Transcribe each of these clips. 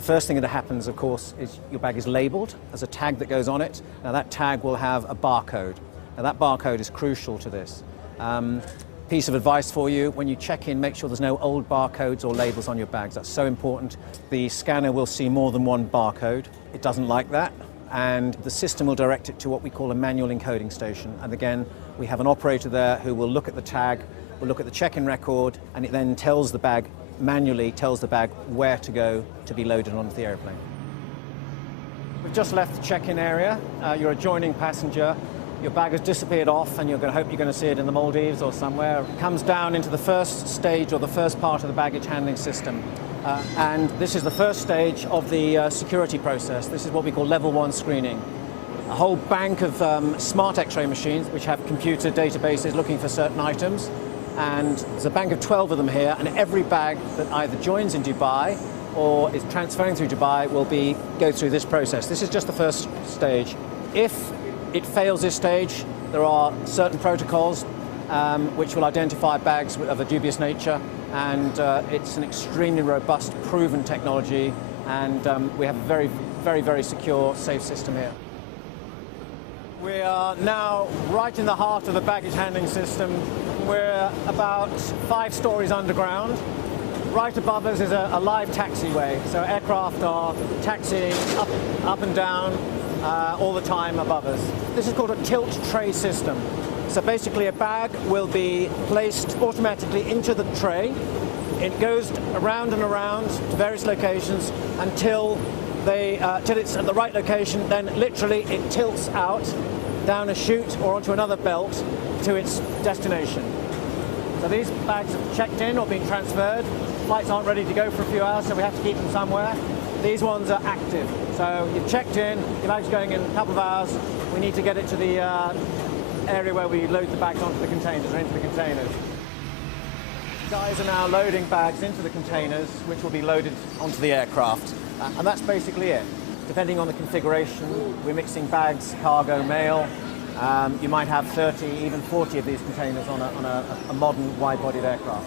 The first thing that happens, of course, is your bag is labelled. There's a tag that goes on it. Now that tag will have a barcode. Now that barcode is crucial to this. Piece of advice for you, when you check in, make sure there's no old barcodes or labels on your bags. That's so important. The scanner will see more than one barcode. It doesn't like that, and the system will direct it to what we call a manual encoding station. And again, we have an operator there who will look at the tag, will look at the check-in record, and it then tells the bag, manually tells the bag where to go to be loaded onto the airplane. We've just left the check-in area. You're a joining passenger. Your bag has disappeared off, and you're going to hope you're going to see it in the Maldives or somewhere. It comes down into the first stage or the first part of the baggage handling system. And this is the first stage of the security process. This is what we call level 1 screening. A whole bank of smart X-ray machines which have computer databases looking for certain items. And there's a bank of 12 of them here, and every bag that either joins in Dubai or is transferring through Dubai will go through this process. This is just the first stage. If it fails this stage, there are certain protocols which will identify bags of a dubious nature, and it's an extremely robust, proven technology, and we have a very, very, very secure, safe system here. We are now right in the heart of the baggage handling system. We're about 5 stories underground. Right above us is a live taxiway, so aircraft are taxiing up and down all the time above us. This is called a tilt tray system. So basically a bag will be placed automatically into the tray. It goes around and around to various locations until it's at the right location. Then literally it tilts out down a chute or onto another belt to its destination. So these bags have checked in or been transferred. Flights aren't ready to go for a few hours, so we have to keep them somewhere. These ones are active. So you've checked in, your bag's going in a couple of hours. We need to get it to the area where we load the bags onto the containers or into the containers. Guys are now loading bags into the containers, which will be loaded onto the aircraft. And that's basically it. Depending on the configuration, we're mixing bags, cargo, mail. You might have 30, even 40 of these containers on a modern wide-bodied aircraft.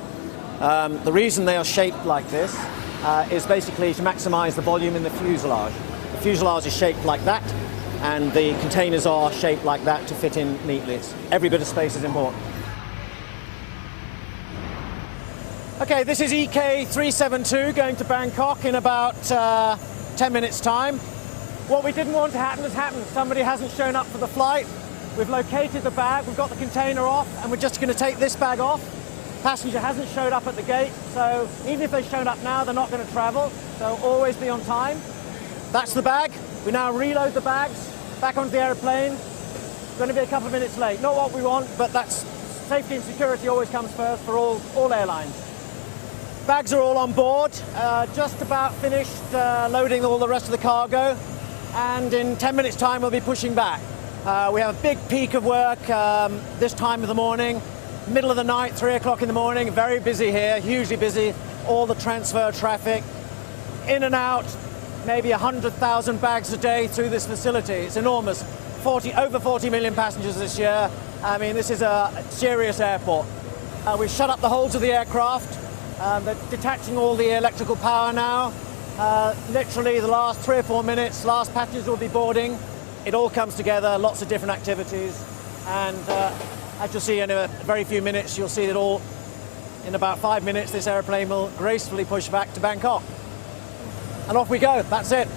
The reason they are shaped like this is basically to maximize the volume in the fuselage. The fuselage is shaped like that, and the containers are shaped like that to fit in neatly. Every bit of space is important. Okay, this is EK 372 going to Bangkok in about 10 minutes time. What we didn't want to happen has happened. Somebody hasn't shown up for the flight. We've located the bag, we've got the container off, and we're just going to take this bag off. Passenger hasn't showed up at the gate, so even if they've shown up now, they're not going to travel, so always be on time. That's the bag. We now reload the bags back onto the airplane. Going to be a couple of minutes late. Not what we want, but that's safety and security always comes first for all airlines. Bags are all on board, just about finished loading all the rest of the cargo, and in 10 minutes time we'll be pushing back. We have a big peak of work this time of the morning. Middle of the night, 3 o'clock in the morning, very busy here, hugely busy. All the transfer traffic, in and out, maybe 100,000 bags a day through this facility. It's enormous. Over 40 million passengers this year. I mean, this is a serious airport. We've shut up the holds of the aircraft. They're detaching all the electrical power now. Literally the last 3 or 4 minutes, last passengers will be boarding. It all comes together, lots of different activities, and as you'll see in a very few minutes, you'll see that in about 5 minutes, this airplane will gracefully push back to Bangkok. And off we go, that's it.